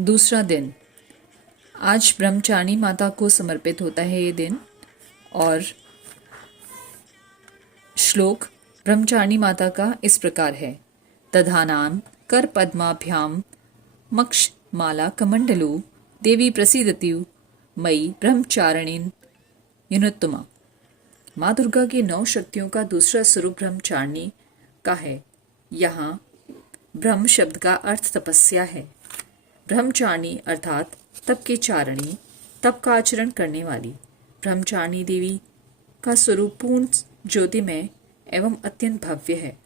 दूसरा दिन। आज ब्रह्मचारिणी माता को समर्पित होता है ये दिन। और श्लोक ब्रह्मचारिणी माता का इस प्रकार है। दधानान कर पद्माभ्याम मक्ष माला कमंडलू देवी प्रसीदतु मयि ब्रह्मचारिणीन युनोत्तमा। माँ दुर्गा की 9 शक्तियों का दूसरा स्वरूप ब्रह्मचारिणी का है। यहाँ ब्रह्म शब्द का अर्थ तपस्या है। ब्रह्मचारिणी अर्थात तप की चारिणी, तप का आचरण करने वाली। ब्रह्मचारिणी देवी का स्वरूप पूर्ण ज्योतिमय एवं अत्यंत भव्य है।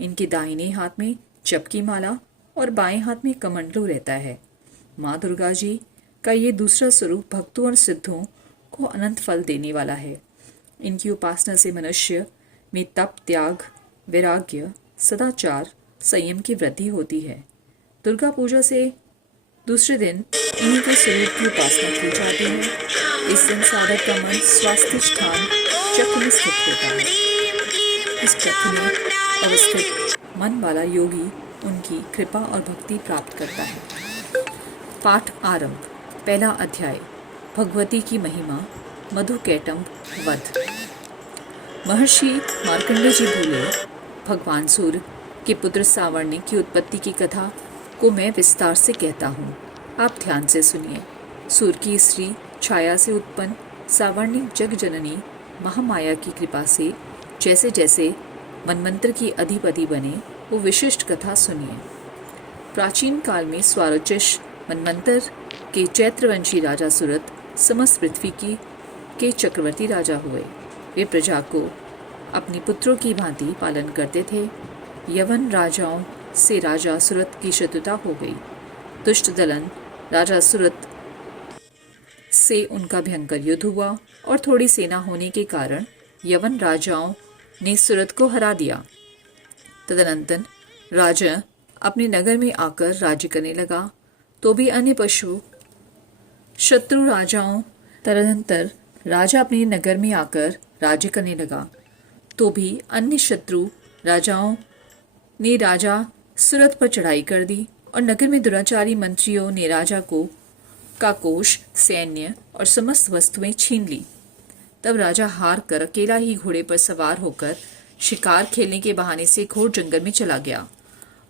इनके दाहिने हाथ में जप की माला और बाएं हाथ में कमंडलू रहता है। माँ दुर्गा जी का ये दूसरा स्वरूप भक्तों और सिद्धों को अनंत फल देने वाला है। इनकी उपासना से मनुष्य में तप, त्याग, वैराग्य, सदाचार, संयम की वृद्धि होती है। दुर्गा पूजा से दूसरे दिन इन्हीं के स्वरूप की उपासना की जाती है। इस दिन साधक का मन स्वास्थ्य स्थान चक्र में स्थित होता है। इस चक्र में अवस्थित मन वाला योगी उनकी कृपा और भक्ति प्राप्त करता है। पाठ आरंभ। पहला अध्याय। भगवती की महिमा। मधुकैटभ वध। महर्षि मार्कंडेय जी बोले, भगवान सूर्य के पुत्र सावर्णी की उत्पत्ति की कथा को मैं विस्तार से कहता हूँ, आप ध्यान से सुनिए। सूर्य की स्त्री छाया से उत्पन्न सावर्णी जग जननी महामाया की कृपा से जैसे जैसे मनमंत्र की अधिपति बने, वो विशिष्ट कथा सुनिए। प्राचीन काल में स्वारोचिष मनमंत्र के चैत्रवंशी राजा सुरत समस्त पृथ्वी के चक्रवर्ती राजा हुए। वे प्रजा को अपने पुत्रों की भांति पालन करते थे। यवन राजाओं से राजा सुरत की शत्रुता हो गई। दुष्ट दलन राजा सुरत से उनका भयंकर युद्ध हुआ और थोड़ी सेना होने के कारण यवन राजाओं ने सुरत को हरा दिया। तदनंतर राजा अपने नगर में आकर राज्य करने लगा, तो भी अन्य पशु शत्रु राजाओं तदनंतर राजा अपने नगर में आकर राज्य करने लगा, तो भी अन्य शत्रु राजाओं ने राजा सुरत पर चढ़ाई कर दी और नगर में दुराचारी मंत्रियों ने राजा का कोष, सैन्य और समस्त वस्तुएं छीन ली। तब राजा हार कर अकेला ही घोड़े पर सवार होकर शिकार खेलने के बहाने से घोर जंगल में चला गया।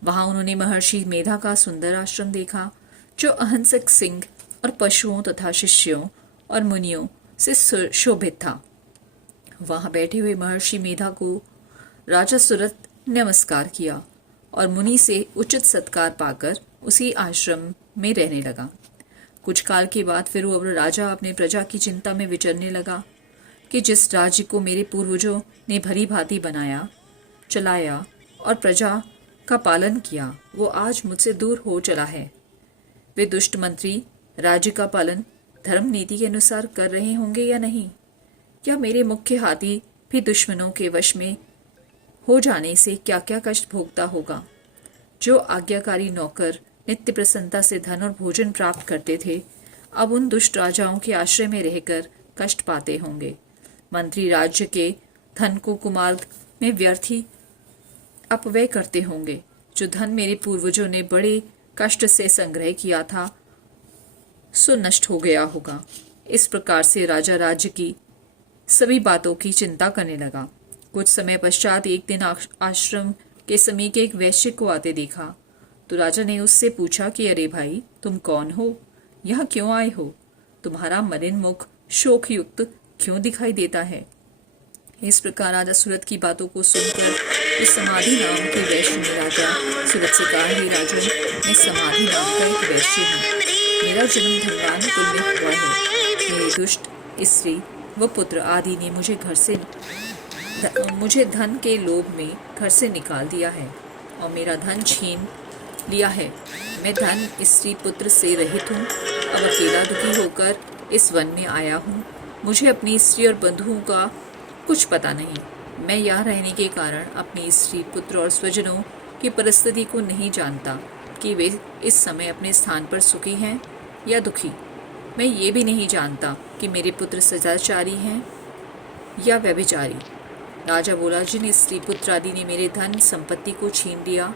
वहां उन्होंने महर्षि मेधा का सुंदर आश्रम देखा, जो अहिंसक सिंह और पशुओं तथा शिष्यों और मुनियों से शोभित था। वहां बैठे हुए महर्षि मेधा को राजा सुरत ने नमस्कार किया और मुनि से उचित सत्कार पाकर उसी आश्रम में रहने लगा। कुछ काल के बाद फिर वो राजा अपने प्रजा की चिंता में विचरने लगा कि जिस राज्य को मेरे पूर्वजों ने भली भांति बनाया, चलाया और प्रजा का पालन किया, वो आज मुझसे दूर हो चला है। वे दुष्ट मंत्री राज्य का पालन धर्म नीति के अनुसार कर रहे होंगे या नहीं, या मेरे मुख्य हाथी भी दुश्मनों के वश में हो जाने से क्या क्या कष्ट भोगता होगा। जो आज्ञाकारी नौकर नित्य प्रसन्नता से धन और भोजन प्राप्त करते थे, अब उन दुष्ट राजाओं के आश्रय में रहकर कष्ट पाते होंगे। मंत्री राज्य के धन को कुमार्ग में व्यर्थी अपव्यय करते होंगे। जो धन मेरे पूर्वजों ने बड़े कष्ट से संग्रह किया था, सो नष्ट हो गया होगा। इस प्रकार से राजा राज्य की सभी बातों की चिंता करने लगा। कुछ समय पश्चात एक दिन आश्रम के समीप एक वैश्य को आते देखा, तो राजा ने उससे पूछा कि अरे भाई, तुम कौन हो, यहाँ क्यों आए हो? तुम्हारा मलिन मुख शोक युक्त क्यों दिखाई देता है? इस प्रकार राजा सूरत की बातों को सुनकर इस समाधि नाम के वैश्य ने राजा सूरत से कहा, हे राजन, मैं समाधि नाम का एक वैश्य हूँ। मेरा जन्म धनवान कुल में हुआ है। मेरे दुष्ट स्त्री व पुत्र आदि ने मुझे धन के लोभ में घर से निकाल दिया है और मेरा धन छीन लिया है। मैं धन, स्त्री, पुत्र से रहित हूँ। अब अकेला दुखी होकर इस वन में आया हूँ। मुझे अपनी स्त्री और बंधुओं का कुछ पता नहीं। मैं यहाँ रहने के कारण अपनी स्त्री, पुत्र और स्वजनों की परिस्थिति को नहीं जानता कि वे इस समय अपने स्थान पर सुखी हैं या दुखी। मैं ये भी नहीं जानता कि मेरे पुत्र सदाचारी हैं या व्यभिचारी। राजा बोला, जिन स्त्री पुत्र आदि ने मेरे धन संपत्ति को छीन लिया,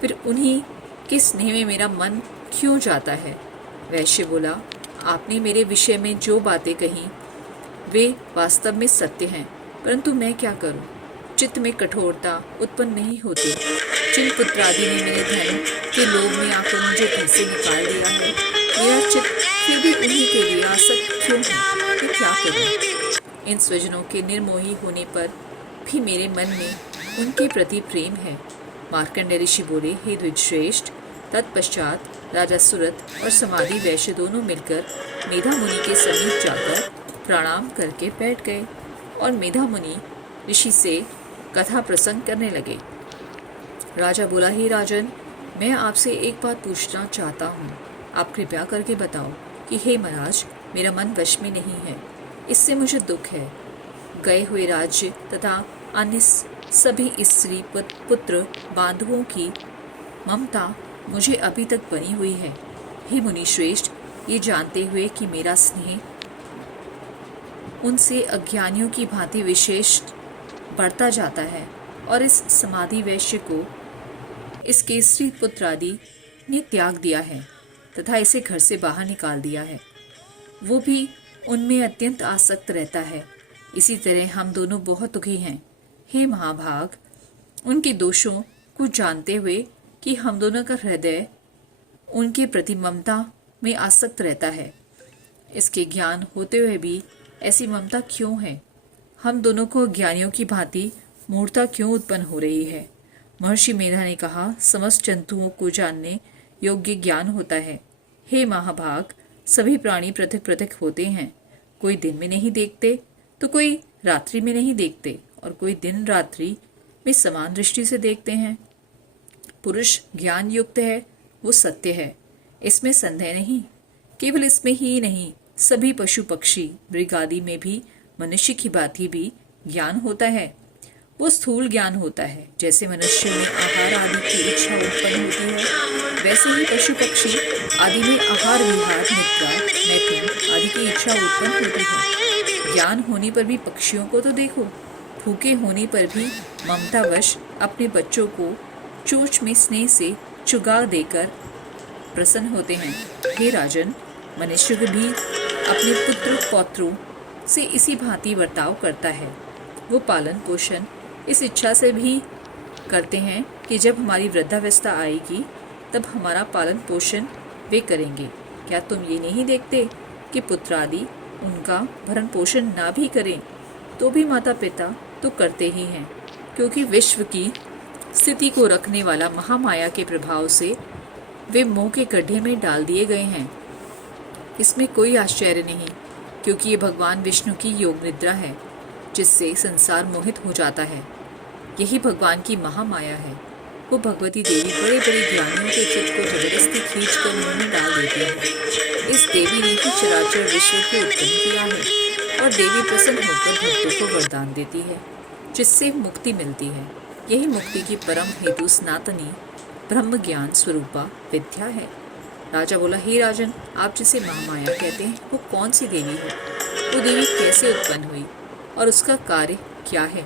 फिर उन्हीं के स्नेह में मेरा मन क्यों जाता है? वैश्य बोला, आपने मेरे विषय में जो बातें कही वे वास्तव में सत्य हैं, परंतु मैं क्या करूं? चित्त में कठोरता उत्पन्न नहीं होती। जिन पुत्रादि ने मेरे धन के लोभ में आकर मुझे घर से निकाल दिया है, मेरा चित्त फिर भी उन्हीं के लिए आसक्त क्यों है? मैं क्या करूं? इन स्वजनों के निर्मोही होने पर भी मेरे मन में उनके प्रति प्रेम है। मार्कंडेय ऋषि बोले, हे द्विजश्रेष्ठ, तत्पश्चात राजा सुरत और समाधि वैश्य दोनों मिलकर मेधा मुनि के समीप जाकर प्रणाम करके बैठ गए और मेधा मुनि ऋषि से कथा प्रसंग करने लगे। राजा बोला, हे राजन, मैं आपसे एक बात पूछना चाहता हूँ, आप कृपया करके बताओ कि हे महाराज, मेरा मन वश में नहीं है, इससे मुझे दुख है। गए हुए राज्य तथा अन्य सभी स्त्री पुत्र बांधवों की ममता मुझे अभी तक बनी हुई है। हे मुनि श्रेष्ठ, ये जानते हुए कि मेरा स्नेह उनसे अज्ञानियों की भांति विशेष बढ़ता जाता है और इस समाधि वैश्य को इसके स्त्री पुत्र आदि ने त्याग दिया है तथा इसे घर से बाहर निकाल दिया है, वो भी उनमें अत्यंत आसक्त रहता है। इसी तरह हम दोनों बहुत दुखी हैं। हे महाभाग, उनके दोषों को जानते हुए कि हम दोनों का हृदय उनके प्रति ममता में आसक्त रहता है, इसके ज्ञान होते हुए भी ऐसी ममता क्यों है? हम दोनों को ज्ञानियों की भांति मूर्छा क्यों उत्पन्न हो रही है? महर्षि मेधा ने कहा, समस्त जंतुओं को जानने योग्य ज्ञान होता है। हे महाभाग, सभी प्राणी पृथक पृथक होते हैं। कोई दिन में नहीं देखते तो कोई रात्रि में नहीं देखते और कोई दिन रात्रि में समान दृष्टि से देखते हैं। पुरुष ज्ञान युक्त है, वो सत्य है, इसमें संदेह नहीं। केवल इसमें ही नहीं, सभी पशु पक्षी मृग आदि में भी मनुष्य की भांति भी ज्ञान होता है। वो स्थूल ज्ञान होता है। जैसे मनुष्य में आहार आदि की इच्छा उत्पन्न होती है, वैसे ही पशु पक्षी आदि में आहार विहार निद्रा मैथुन आदि की इच्छा उत्पन्न होती है। ज्ञान होने पर भी पक्षियों को तो देखो, भूखे होने पर भी ममतावश अपने बच्चों को चोंच में स्नेह से चुगा देकर प्रसन्न होते हैं। हे राजन, मनुष्य भी अपने पुत्र पौत्रों से इसी भांति बर्ताव करता है। वो पालन पोषण इस इच्छा से भी करते हैं कि जब हमारी वृद्धावस्था आएगी तब हमारा पालन पोषण वे करेंगे। क्या तुम ये नहीं देखते कि पुत्र आदि उनका भरण पोषण ना भी करें तो भी माता पिता तो करते ही हैं, क्योंकि विश्व की स्थिति को रखने वाला महामाया के प्रभाव से वे मोह के गड्ढे में डाल दिए गए हैं। इसमें कोई आश्चर्य नहीं, क्योंकि ये भगवान विष्णु की योग निद्रा है जिससे संसार मोहित हो जाता है। यही भगवान की महामाया है। वो भगवती देवी बड़े बड़े ज्ञानियों के चित्त को जबरदस्ती खींच कर मुंह में डाल देती है। इस देवी ने ही चराचर विश्व को उत्पन्न किया है और देवी प्रसन्न होकर भक्तों को वरदान देती है जिससे मुक्ति मिलती है। यही मुक्ति की परम हेतु सनातनी ब्रह्म ज्ञान स्वरूपा विद्या है। राजा बोला, हे राजन, आप जिसे महामाया कहते हैं वो कौन सी देवी है? वो देवी कैसे उत्पन्न हुई और उसका कार्य क्या है?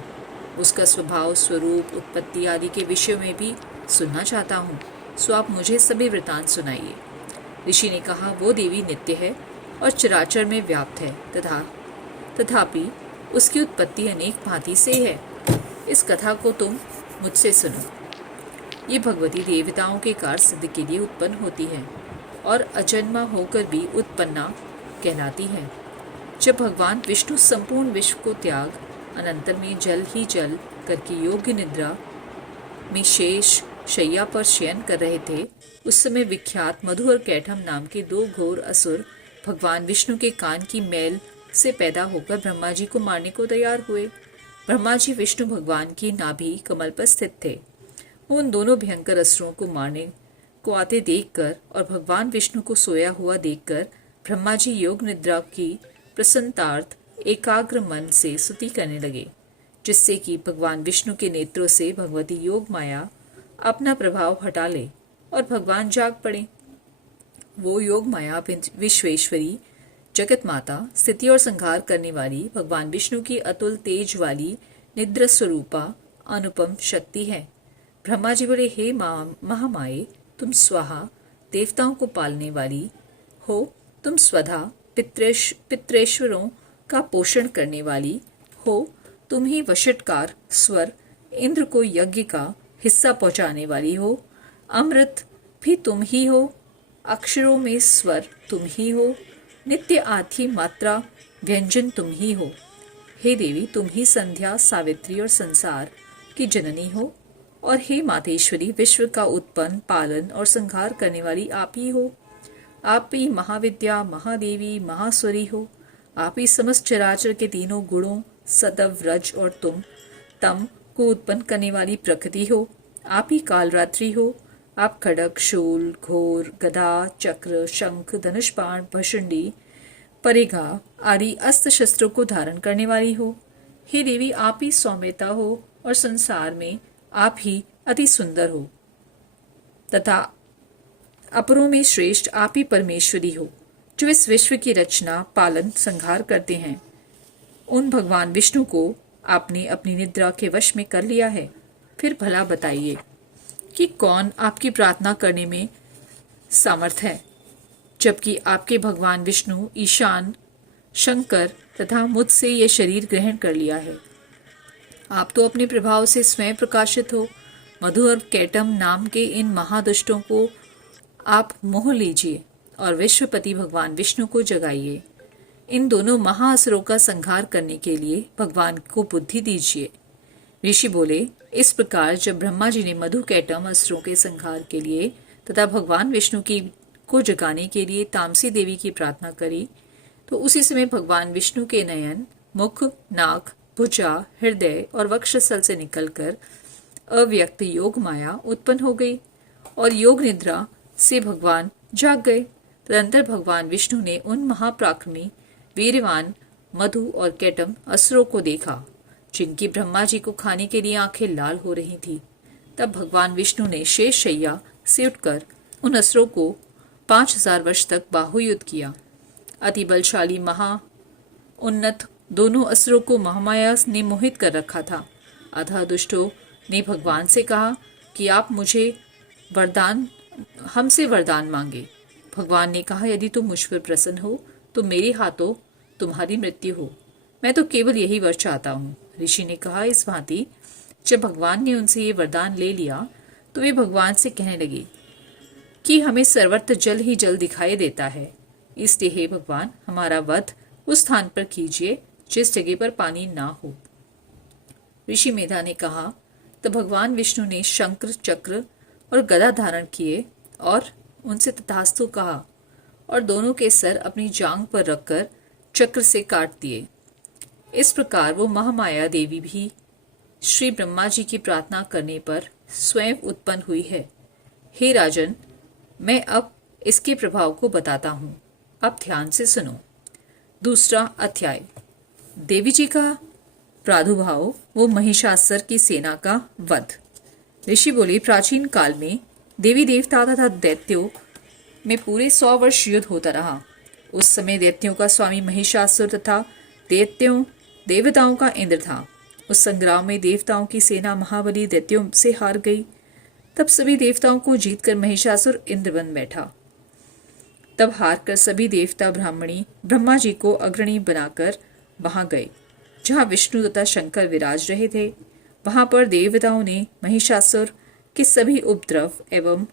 उसका स्वभाव, स्वरूप, उत्पत्ति आदि के विषय में भी सुनना चाहता हूँ, सो आप मुझे सभी वृतांत सुनाइए। ऋषि ने कहा, वो देवी नित्य है और चराचर में व्याप्त है तथापि उसकी उत्पत्ति अनेक भांति से है। इस कथा को तुम मुझसे सुनो। ये भगवती देवताओं के कार्य सिद्ध के लिए उत्पन्न होती है और अजन्मा होकर भी उत्पन्ना कहलाती है। जब भगवान विष्णु संपूर्ण विश्व को त्याग अनंतर में जल ही जल करके योग्य निद्रा में शेष शैया पर शयन कर रहे थे, उस समय विख्यात मधु और कैठम नाम के दो घोर असुर भगवान विष्णु के कान की मैल से पैदा होकर ब्रह्मा जी को मारने को तैयार हुए। ब्रह्मा जी विष्णु भगवान की नाभि कमल पर स्थित थे। उन दोनों भयंकर असुरों को मारने को आते देखकर और भगवान विष्णु को सोया हुआ देखकर ब्रह्मा जी योग निद्रा की प्रसन्नतार्थ एकाग्र मन से स्तुति करने लगे, जिससे कि भगवान विष्णु के नेत्रों से भगवती योग माया अपना प्रभाव हटा ले और भगवान जाग पड़े। वो योग माया विश्वेश्वरी, जगत माता, स्थिति और संहार करने वाली भगवान विष्णु की अतुल तेज वाली निद्रा स्वरूपा अनुपम शक्ति है। ब्रह्मा जी बोले, हे महामाये, तुम स्वाहा, देवताओं को पालने वाली हो तुम स्वधा पितृेश्वरों का पोषण करने वाली हो, तुम ही वशटकार स्वर इंद्र को यज्ञ का हिस्सा पहुंचाने वाली हो, अमृत भी तुम ही हो, अक्षरों में स्वर तुम ही हो, नित्य आधी मात्रा व्यंजन तुम ही हो। हे देवी, तुम ही संध्या सावित्री और संसार की जननी हो, और हे मातेश्वरी, विश्व का उत्पन्न पालन और संहार करने वाली आप ही हो। आप ही महाविद्या महादेवी महास्वरी हो। आप ही समस्त चराचर के तीनों गुणों सतव रज और तम को उत्पन्न करने वाली प्रकृति हो। आप ही कालरात्रि हो। आप खड़ग शूल घोर गदा चक्र शंख धनुष बाण भशंडी परिघा आदि अस्त्र शस्त्रों को धारण करने वाली हो। हे देवी, आप ही सौम्यता हो और संसार में आप ही अति सुंदर हो तथा अपरों में श्रेष्ठ आप ही परमेश्वरी हो, जो इस विश्व की रचना पालन संहार करते हैं। उन भगवान विष्णु को आपने अपनी निद्रा के वश में कर लिया है। फिर भला बताइए कि कौन आपकी प्रार्थना करने में सामर्थ है, जबकि आपके भगवान विष्णु ईशान शंकर तथा मुझसे ये शरीर ग्रहण कर लिया है। आप तो अपने प्रभाव से स्वयं प्रकाशित हो। मधु और कैटम नाम के इन महादुष्टों को आप मोह लीजिए और विश्वपति भगवान विष्णु को जगाइए। इन दोनों महाअसुरों का संहार करने के लिए भगवान को बुद्धि दीजिए। ऋषि बोले, इस प्रकार जब ब्रह्मा जी ने मधु कैटम असुरों के संहार के लिए तथा भगवान विष्णु की को जगाने के लिए तामसी देवी की प्रार्थना करी, तो उसी समय भगवान विष्णु के नयन, मुख, नाक, भुजा, हृदय और वक्षस्थल से निकलकर अव्यक्त योग माया उत्पन्न हो गई और योग निद्रा से भगवान जाग गए। तदंतर भगवान विष्णु ने उन महापराक्रमी वीरवान मधु और कैटम असुरों को देखा, जिनकी ब्रह्मा जी को खाने के लिए आंखें लाल हो रही थी। तब भगवान विष्णु ने शेष शैया से उठकर उन असुरों को 5000 वर्ष तक बाहुयुद्ध किया। अति बलशाली महा उन्नत दोनों असुरों को महामाया ने मोहित कर रखा था। अतः दुष्टों ने भगवान से कहा कि आप हमसे वरदान मांगे। भगवान ने कहा, यदि तुम मुझ पर प्रसन्न हो तो मेरे हाथों तुम्हारी मृत्यु हो। मैं तो केवल यही वर चाहता हूँ। ऋषि ने कहा, इस भांति जब भगवान ने उनसे ये वरदान ले लिया तो वे भगवान से कहने लगे कि हमें सर्वत्र जल ही जल दिखाई देता है, इसलिए हे भगवान, हमारा वध उस स्थान पर कीजिए जिस जगह पर पानी ना हो। ऋषि मेधा ने कहा, तो भगवान विष्णु ने शंकर चक्र और गदा धारण किए और उनसे तथास्तु कहा और दोनों के सर अपनी जांग पर रखकर चक्र से काट दिए। इस प्रकार वो महामाया देवी भी श्री ब्रह्मा जी की प्रार्थना करने पर स्वयं उत्पन्न हुई है। हे राजन, मैं अब इसके प्रभाव को बताता हूँ। अब ध्यान से सुनो। दूसरा अध्याय, देवी जी का प्रादुर्भाव वो महिषासुर की सेना का वध। ऋषि बोले, प्राचीन काल में देवी देवता तथा दैत्यों में पूरे 100 वर्ष युद्ध होता रहा। उस समय दैत्यों का स्वामी महिषासुर तथा देवताओं का इंद्र था। उस संग्राम में देवताओं की सेना महाबली दैत्यों से हार गई। तब सभी देवताओं को जीतकर महिषासुर इंद्र बन बैठा। तब हार कर सभी देवता ब्राह्मणी ब्रह्मा जी को अग्रणी बनाकर वहां गए जहां विष्णु तथा शंकर विराज रहे थे। वहां पर देवताओं ने महिषासुर के सभी उपद्रव एवं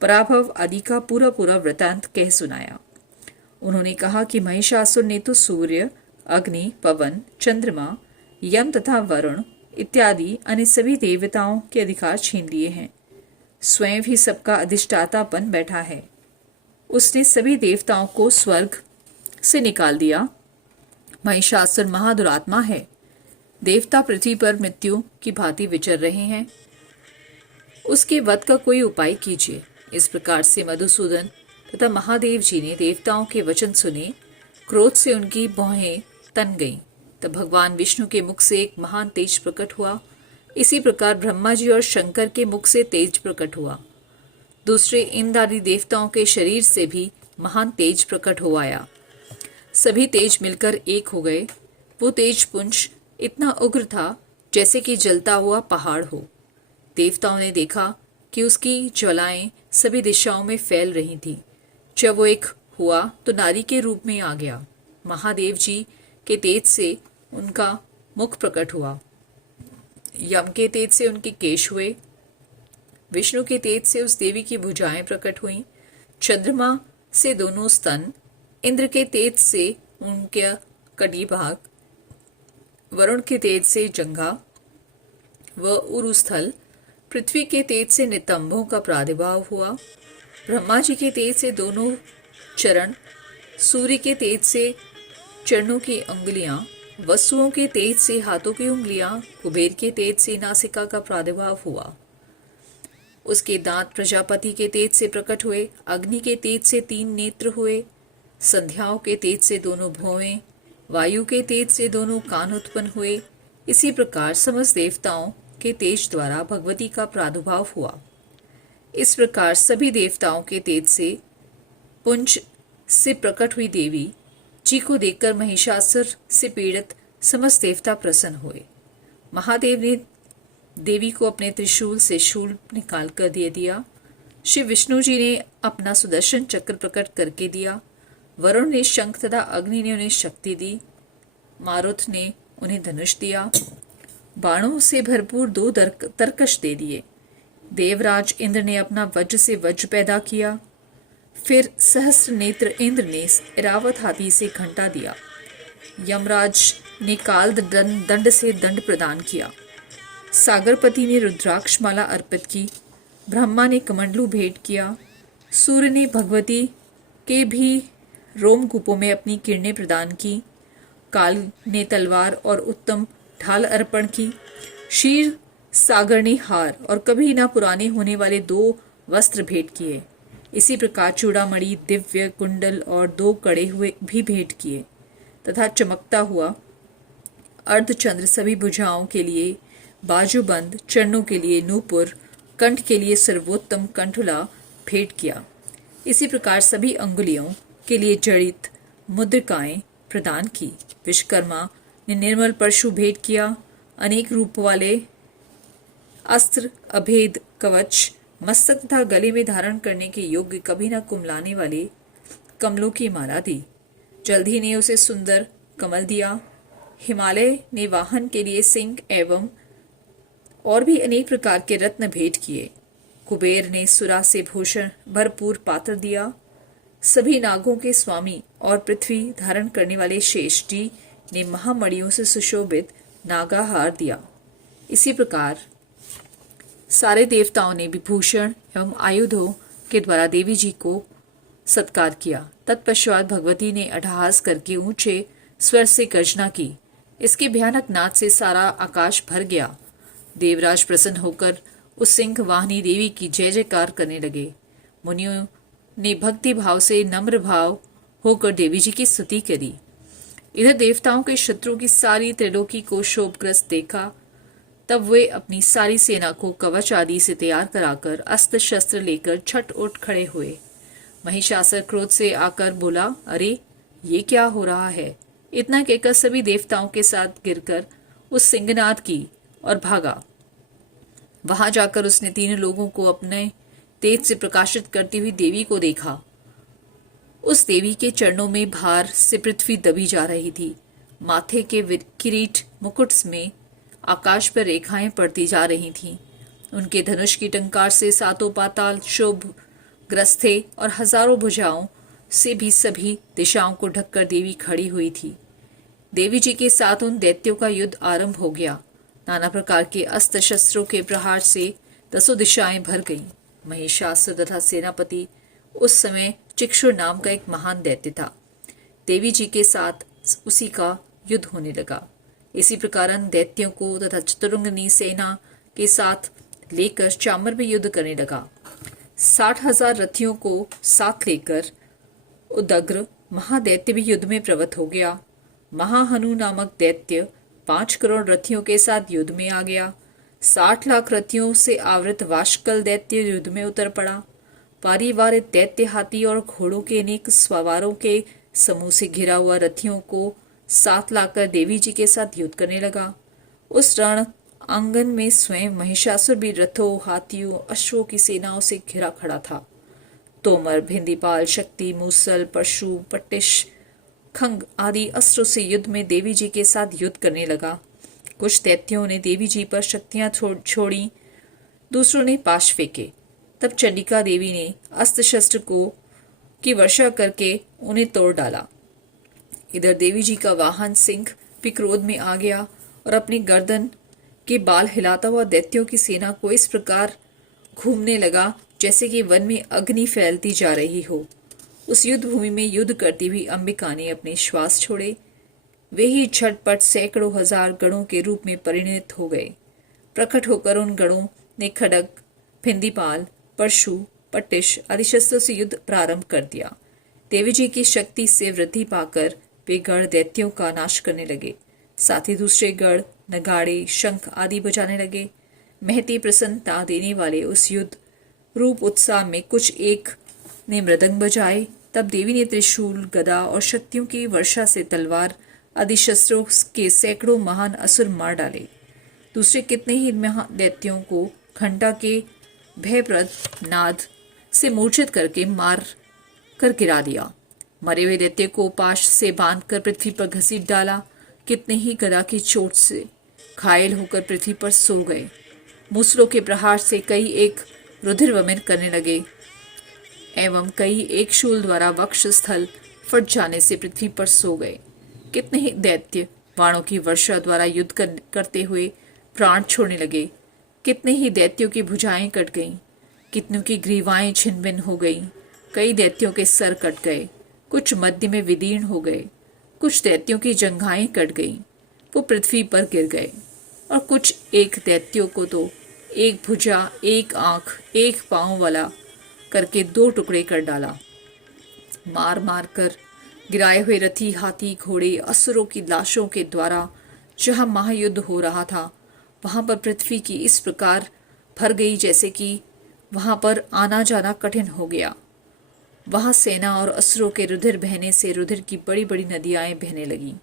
पराभव आदि का पूरा पूरा वृतांत कह सुनाया। उन्होंने कहा कि महिषासुर ने तो सूर्य, अग्नि, पवन, चंद्रमा, यम तथा वरुण इत्यादि अन्य सभी देवताओं के अधिकार छीन लिए हैं। स्वयं ही सबका अधिष्ठाता बन बैठा है। उसने सभी देवताओं को स्वर्ग से निकाल दिया। महिषासुर महादुरात्मा है। देवता पृथ्वी पर मृत्यु की भांति विचर रहे हैं। उसके वध का कोई उपाय कीजिए। इस प्रकार से मधुसूदन तथा महादेव जी ने देवताओं के वचन सुने। क्रोध से उनकी भौहें तन गईं। तब भगवान विष्णु के मुख से एक महान तेज प्रकट हुआ। इसी प्रकार ब्रह्मा जी और शंकर के मुख से तेज प्रकट हुआ। दूसरे इंद्र आदि देवताओं के शरीर से भी महान तेज प्रकट हो आया। सभी तेज मिलकर एक हो गए। वो तेज पुंज इतना उग्र था जैसे कि जलता हुआ पहाड़ हो। देवताओं ने देखा कि उसकी ज्वालाएं सभी दिशाओं में फैल रही थी। जब वो एक हुआ तो नारी के रूप में आ गया। महादेव जी के तेज से उनका मुख प्रकट हुआ, यम के तेज से उनके केश हुए, विष्णु के तेज से उस देवी की भुजाएं प्रकट हुईं, चंद्रमा से दोनों स्तन, इंद्र के तेज से उनका कटी भाग, वरुण के तेज से जंघा व उरुस्थल, पृथ्वी के तेज से नितंबों का प्रादुर्भाव हुआ, ब्रह्मा जी के तेज से दोनों चरण, सूर्य के तेज से चरणों की अंगुलियां, वसुओं के तेज से हाथों की उंगलियां, कुबेर के तेज से नासिका का प्रादुर्भाव हुआ। उसके दांत प्रजापति के तेज से प्रकट हुए, अग्नि के तेज से 3 नेत्र हुए, संध्याओं के तेज से दोनों भौवें, वायु के तेज से दोनों कान उत्पन्न हुए। इसी प्रकार समस्त देवताओं के तेज द्वारा भगवती का प्रादुर्भाव हुआ। इस प्रकार सभी देवताओं के तेज से पुंज से प्रकट हुई देवी जी को देखकर महिषासुर से पीड़ित समस्त देवता प्रसन्न हुए। महादेव ने देवी को अपने त्रिशूल से शूल निकाल कर दे दिया। श्री विष्णु जी ने अपना सुदर्शन चक्र प्रकट करके दिया। वरुण ने शंख तथा अग्नि ने उन्हें शक्ति दी। मारुत ने उन्हें धनुष दिया। बाणों से भरपूर 2 तरकश दे दिए। देवराज इंद्र ने अपना वज्र से वज्र पैदा किया। फिर सहस्त्र नेत्र इंद्र ने ऐरावत हाथी से घंटा दिया। यमराज ने काल दंड से दंड प्रदान किया। सागरपति ने रुद्राक्ष माला अर्पित की। ब्रह्मा ने कमंडलू भेंट किया। सूर्य ने भगवती के भी रोमकूपों में अपनी किरणें प्रदान की। काल ने तलवार और उत्तम ढाल अर्पण की। क्षीर सागर ने हार और कभी न पुराने होने वाले 2 वस्त्र भेंट किए। इसी प्रकार चूड़ामणि, दिव्य कुंडल और 2 कड़े हुए भी भेंट किए तथा चमकता हुआ अर्धचंद्र, सभी भुजाओं के लिए बाजूबंद, चरणों के लिए नूपुर, कंठ के लिए सर्वोत्तम कंठुला भेंट किया। इसी प्रकार सभी अंगुलियों के लिए जड़ित मुद्रिकाएं प्रदान की। विश्वकर्मा ने निर्मल परशु भेंट किया। अनेक रूप वाले अस्त्र, अभेद कवच, मस्तक तथा गले में धारण करने के योग्य कभी न कुमलाने वाले कमलों की माला दी। जल्दी ने उसे सुंदर कमल दिया। हिमालय ने वाहन के लिए सिंह एवं और भी अनेक प्रकार के रत्न भेंट किए। कुबेर ने सुरा से भूषण भरपूर पात्र दिया। सभी नागों के स्वामी और पृथ्वी धारण करने वाले शेष जी ने महामणियों से सुशोभित नागाहार दिया। इसी प्रकार सारे देवताओं ने विभूषण एवं आयुधों के द्वारा देवी जी को सत्कार किया। तत्पश्चात भगवती ने अट्टहास करके ऊंचे स्वर से गर्जना की। इसके भयानक नाद से सारा आकाश भर गया। देवराज प्रसन्न होकर उस सिंह वाहिनी देवी की जय जयकार करने लगे। मुनियों ने भक्ति भाव से नम्र भाव होकर देवी जी की स्तुति करी। इधर देवताओं के शत्रु की सारी त्रिलोकी को शोभग्रस्त देखा। तब वे अपनी सारी सेना को कवच आदि से तैयार कराकर अस्त्र शस्त्र लेकर छट उठ खड़े हुए। महिषासुर क्रोध से आकर बोला, अरे ये क्या हो रहा है? इतना कहकर सभी देवताओं के साथ गिरकर उस सिंहनाद की और भागा। वहां जाकर उसने 3 लोगों को अपने तेज से प्रकाशित करती हुई देवी को देखा। उस देवी के चरणों में भार से पृथ्वी दबी जा रही थी। माथे के किरीट मुकुट में आकाश पर रेखाएं पड़ती जा रही थीं। उनके धनुष की टंकार से 7 पाताल शोभग्रस्त थे और हजारों भुजाओं से भी सभी दिशाओं को ढककर देवी खड़ी हुई थी। देवी जी के साथ उन दैत्यों का युद्ध आरंभ हो गया। नाना प्रकार के अस्त्र शस्त्रों के प्रहार से 10 दिशाएं भर गईं। महिषासुर तथा सेनापति उस समय चिक्षुर नाम का एक महान दैत्य था। देवी जी के साथ उसी का युद्ध होने लगा। इसी प्रकार दैत्यों को तथा चतुरंगनी सेना के साथ लेकर चामर में युद्ध करने लगा। 60,000 रथियों को साथ लेकर उदग्र महादैत्य भी युद्ध में प्रवृत्त हो गया। महाहनु नामक दैत्य 5 करोड़ रथियों के साथ युद्ध में आ गया। 60 लाख रथियों से आवृत वाशकल दैत्य युद्ध में उतर पड़ा। पारिवारिक दैत्य हाथी और घोड़ों के अनेक सवारों के समूह से घिरा हुआ रथियों को साथ लाकर देवी जी के साथ युद्ध करने लगा। उस रण आंगन में स्वयं महिषासुर भी रथों, हाथियों, अश्वों की सेनाओं से घिरा खड़ा था। तोमर, भिंदीपाल, शक्ति, मूसल, परशु, पट्टिश, खंग आदि अस्त्रों से युद्ध में देवी जी के साथ युद्ध करने लगा। कुछ दैत्यों ने देवी जी पर शक्तियां छोड़ी, दूसरों ने पाश फेंके। तब चंडिका देवी ने अस्त्र शस्त्र की वर्षा करके उन्हें तोड़ डाला। इधर देवी जी का वाहन सिंह भी क्रोध में आ गया और अपनी गर्दन के बाल हिलाता हुआ दैत्यों की सेना को इस प्रकार घूमने लगा जैसे कि वन में अग्नि फैलती जा रही हो। उस युद्ध भूमि में युद्ध करती हुई अंबिका ने अपने श्वास छोड़े। वे ही झटपट सैकड़ों हजार गणों के रूप में परिणत हो गए। प्रकट होकर उन गणों ने खड्ग, भिंदीपाल, परशु, पट्टिश आदि शस्त्रों से युद्ध प्रारंभ कर दिया। देवी जी की शक्ति से वृद्धि पाकर वे गढ़ दैत्यों का नाश करने लगे। साथ ही दूसरे गढ़ नगाड़े, शंख आदि बजाने लगे। महती प्रसन्नता देने वाले उस युद्ध रूप उत्साह में कुछ एक ने मृदंग बजाए। तब देवी ने त्रिशूल, गदा और शक्तियों की वर्षा से तलवार आदि शस्त्रों के सैकड़ों महान असुर मार डाले। दूसरे कितने ही दैत्यों को घंटा के भयप्रद नाद से मूर्छित करके मार कर गिरा दिया। मरे हुए दैत्य को पाश से बांधकर पृथ्वी पर घसीट डाला। कितने ही गदा की चोट से घायल होकर पृथ्वी पर सो गए। मूसलों के प्रहार से कई एक रुधिर वमन करने लगे एवं कई एक शूल द्वारा वक्ष स्थल फट जाने से पृथ्वी पर सो गए। कितने ही दैत्य बाणों की वर्षा द्वारा युद्ध करते हुए प्राण छोड़ने लगे। कितने ही दैत्यों की भुजाएं कट गईं, कितनों की ग्रीवाएं छिन्न भिन्न हो गईं। कई दैत्यों के सर कट गए, कुछ मध्य में विदीर्ण हो गए। कुछ दैत्यों की जंघाएं कट गईं, वो पृथ्वी पर गिर गए। और कुछ एक दैत्यों को तो एक भुजा, एक आंख, एक पांव वाला करके 2 टुकड़े कर डाला। मार मार कर गिराए हुए रथी, हाथी, घोड़े, असुरों की लाशों के द्वारा जहां महायुद्ध हो रहा था, वहां पर पृथ्वी की इस प्रकार भर गई जैसे कि वहां पर आना जाना कठिन हो गया। वहां सेना और असुरों के रुधिर बहने से रुधिर की बड़ी बड़ी नदियां बहने लगीं।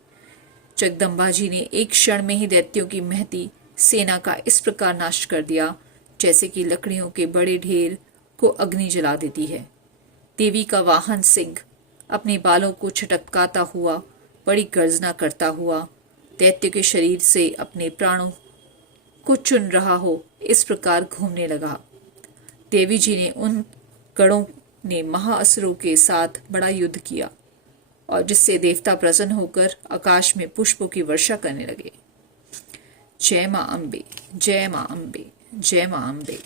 जगदम्बा जी ने एक क्षण में ही दैत्यों की महती सेना का इस प्रकार नाश कर दिया जैसे कि लकड़ियों के बड़े ढेर को अग्नि जला देती है। देवी का वाहन सिंह अपने बालों को छटकाता हुआ, बड़ी गर्जना करता हुआ दैत्य के शरीर से अपने प्राणों को चुन रहा हो, इस प्रकार घूमने लगा। देवी जी ने उन गणों ने महाअसुरों के साथ बड़ा युद्ध किया और जिससे देवता प्रसन्न होकर आकाश में पुष्पों की वर्षा करने लगे। जय मां अम्बे, जय मां अम्बे, जय मां अम्बे।